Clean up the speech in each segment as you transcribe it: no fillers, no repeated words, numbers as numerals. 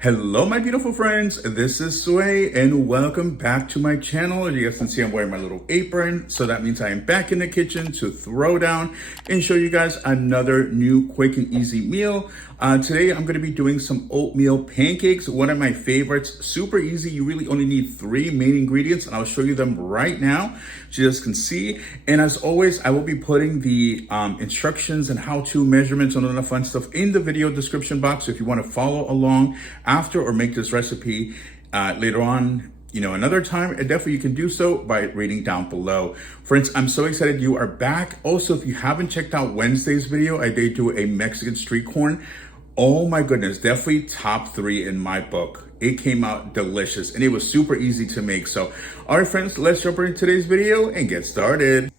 Hello, my beautiful friends. This is Sway, and welcome back to my channel. As you guys can see, I'm wearing my little apron, so that means I am back in the kitchen to throw down and show you guys another new quick and easy meal. Today, I'm going to be doing some oatmeal pancakes, one of my favorites. Super easy. You really only need 3 main ingredients, and I'll show you them right now, so you guys can see. And as always, I will be putting the instructions and how-to measurements and all that fun stuff in the video description box. So if you want to follow along after or make this recipe later on, another time, and definitely you can do so by reading down below. Friends, I'm so excited you are back. Also, if you haven't checked out Wednesday's video, I did do a Mexican street corn. Oh my goodness, definitely top 3 in my book. It came out delicious and it was super easy to make. So, all right, friends, let's jump into today's video and get started.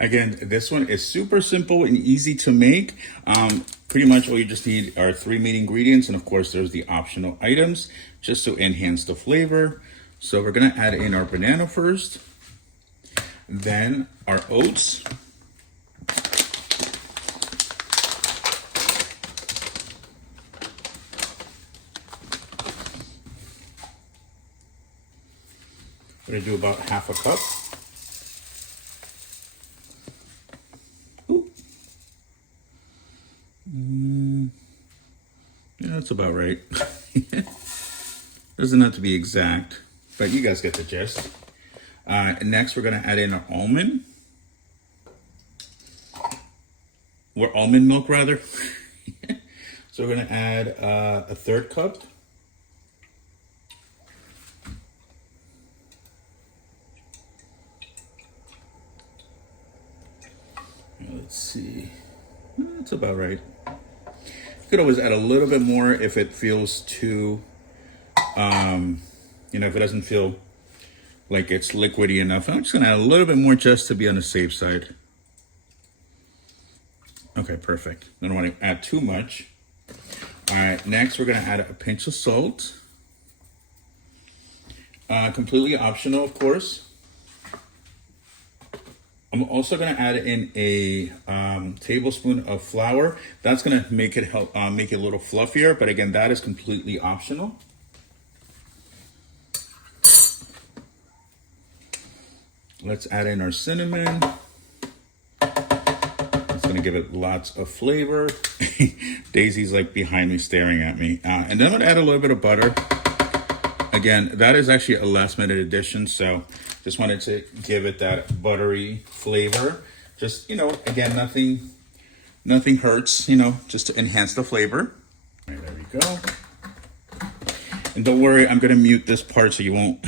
Again, this one is super simple and easy to make. Pretty much all you just need are 3 main ingredients, and of course there's the optional items just to enhance the flavor. So we're gonna add in our banana first, then our oats, I'm gonna do about half a cup. Yeah, that's about right. Doesn't have to be exact, but you guys get the gist. Next, we're gonna add in our almond. Or almond milk, rather. So we're gonna add a 1/3 cup. Let's see, that's about right. You could always add a little bit more if it feels too, if it doesn't feel like it's liquidy enough. I'm just gonna add a little bit more just to be on the safe side. Okay, perfect. I don't want to add too much. All right, next we're gonna add a pinch of salt. Completely optional, of course. I'm also going to add in a tablespoon of flour. That's going to make it make it a little fluffier, but again, that is completely optional. Let's add in our cinnamon. It's going to give it lots of flavor. Daisy's like behind me staring at me. And then I'm going to add a little bit of butter. Again, that is actually a last minute addition, so just wanted to give it that buttery flavor. Just, again, nothing hurts, just to enhance the flavor. All right, there we go. And don't worry, I'm gonna mute this part so you won't,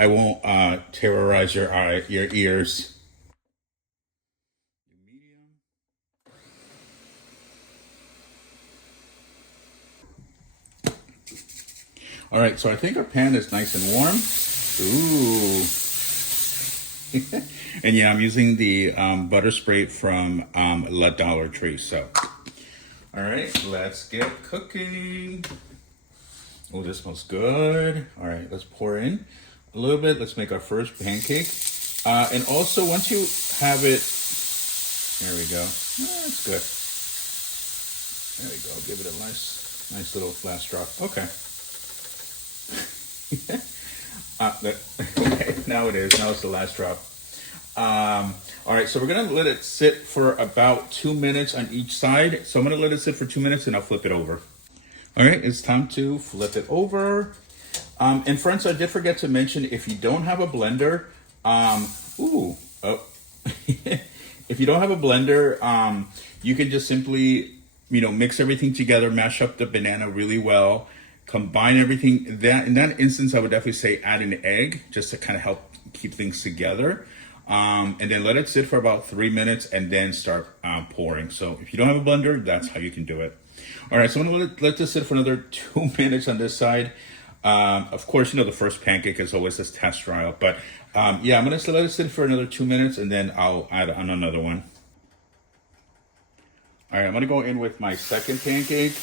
I won't terrorize your ears. All right, so I think our pan is nice and warm. Ooh. And yeah, I'm using the butter spray from dollartree. So, all right, let's get cooking. Oh, this smells good. All right, let's pour in a little bit. Let's make our first pancake. And also, once you have it, there we go. That's good. There we go. Give it a nice little last drop. Okay. Okay, now it is. Now it's the last drop. All right, so we're gonna let it sit for about 2 minutes on each side. So I'm gonna let it sit for 2 minutes and I'll flip it over. All right, it's time to flip it over. And friends, I did forget to mention, if you don't have a blender, if you don't have a blender, you can just simply, mix everything together, mash up the banana really well, combine everything. In that instance, I would definitely say add an egg just to kind of help keep things together. And then let it sit for about 3 minutes and then start pouring. So if you don't have a blender, that's how you can do it. All right, so I'm gonna let this sit for another 2 minutes on this side. Of course, the first pancake is always this test trial, but yeah, I'm gonna let it sit for another 2 minutes and then I'll add on another one. All right, I'm gonna go in with my second pancake.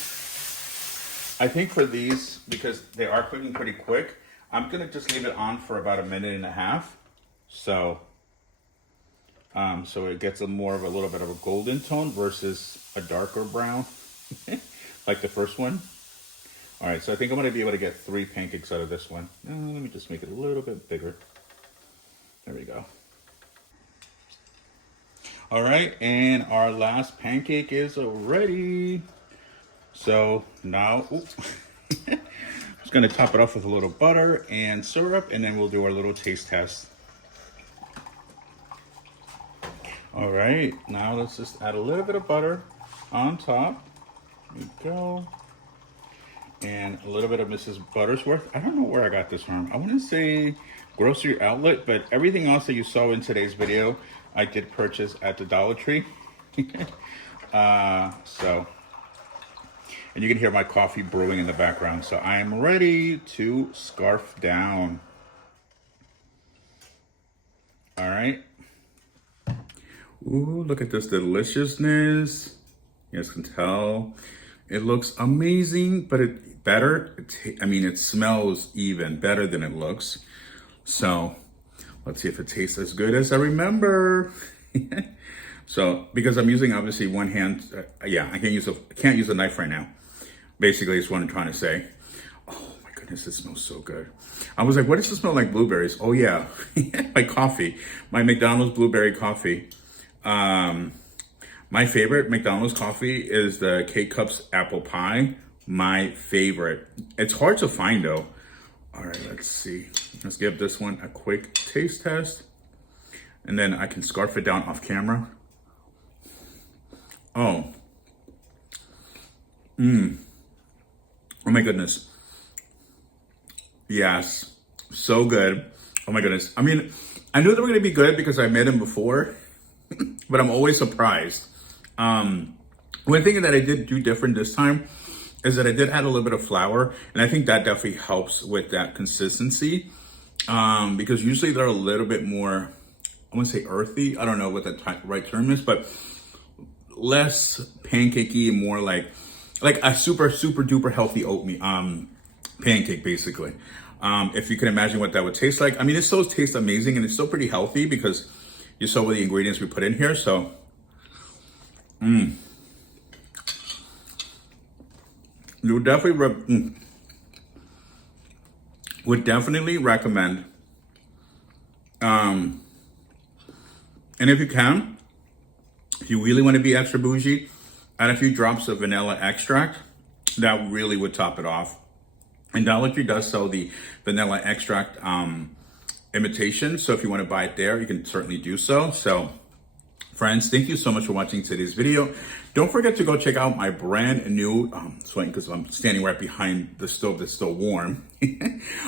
I think for these, because they are cooking pretty quick, I'm gonna just leave it on for about 1.5 minutes. So it gets a little bit of a golden tone versus a darker brown. like the first one. All right, so I think I'm gonna be able to get 3 pancakes out of this one. Let me just make it a little bit bigger. There we go. All right, and our last pancake is ready. So now, just gonna top it off with a little butter and syrup, and then we'll do our little taste test. All right, now let's just add a little bit of butter on top. There we go. And a little bit of Mrs. Buttersworth. I don't know where I got this from. I want to say grocery outlet, but everything else that you saw in today's video, I did purchase at the Dollar Tree. And you can hear my coffee brewing in the background. So I am ready to scarf down. All right. Ooh, look at this deliciousness. You guys can tell. It looks amazing, but it smells even better than it looks. So let's see if it tastes as good as I remember. So because I'm using obviously one hand, I can't use a knife right now. Basically, is what I'm trying to say. Oh my goodness, it smells so good. I was like, what does it smell like? Blueberries. Oh yeah, my coffee, my McDonald's blueberry coffee. My favorite McDonald's coffee is the K-Cups apple pie. My favorite. It's hard to find though. All right, let's see. Let's give this one a quick taste test. And then I can scarf it down off camera. Oh. Oh my goodness. Yes. So good. Oh my goodness. I mean, I knew they were going to be good because I made them before, but I'm always surprised. One thing that I did do different this time is that I did add a little bit of flour, and I think that definitely helps with that consistency. Because usually they're a little bit more, I want to say earthy. I don't know what the right term is, but less pancakey and more like a super duper healthy oatmeal pancake basically. If you can imagine what that would taste like. I mean, it still tastes amazing and it's still pretty healthy because you saw what the ingredients we put in here. So you would definitely recommend, and if you can, if you really want to be extra bougie, add a few drops of vanilla extract. That really would top it off. And Dollar Tree does sell the vanilla extract imitation. So if you want to buy it there, you can certainly do so. So friends, thank you so much for watching today's video. Don't forget to go check out my brand new, sweating because I'm standing right behind the stove that's still warm.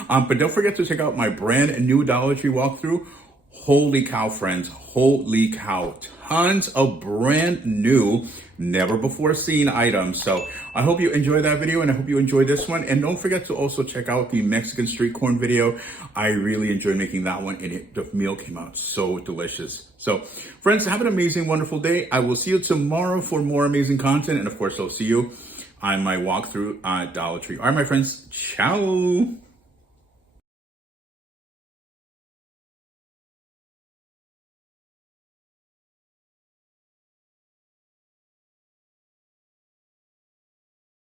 But don't forget to check out my brand new Dollar Tree walkthrough. Holy cow, friends, holy cow. Tons of brand new, never before seen items. So I hope you enjoyed that video and I hope you enjoyed this one. And don't forget to also check out the Mexican street corn video. I really enjoyed making that one and the meal came out so delicious. So friends, have an amazing, wonderful day. I will see you tomorrow for more amazing content. And of course, I'll see you on my walkthrough at Dollar Tree. All right, my friends, ciao.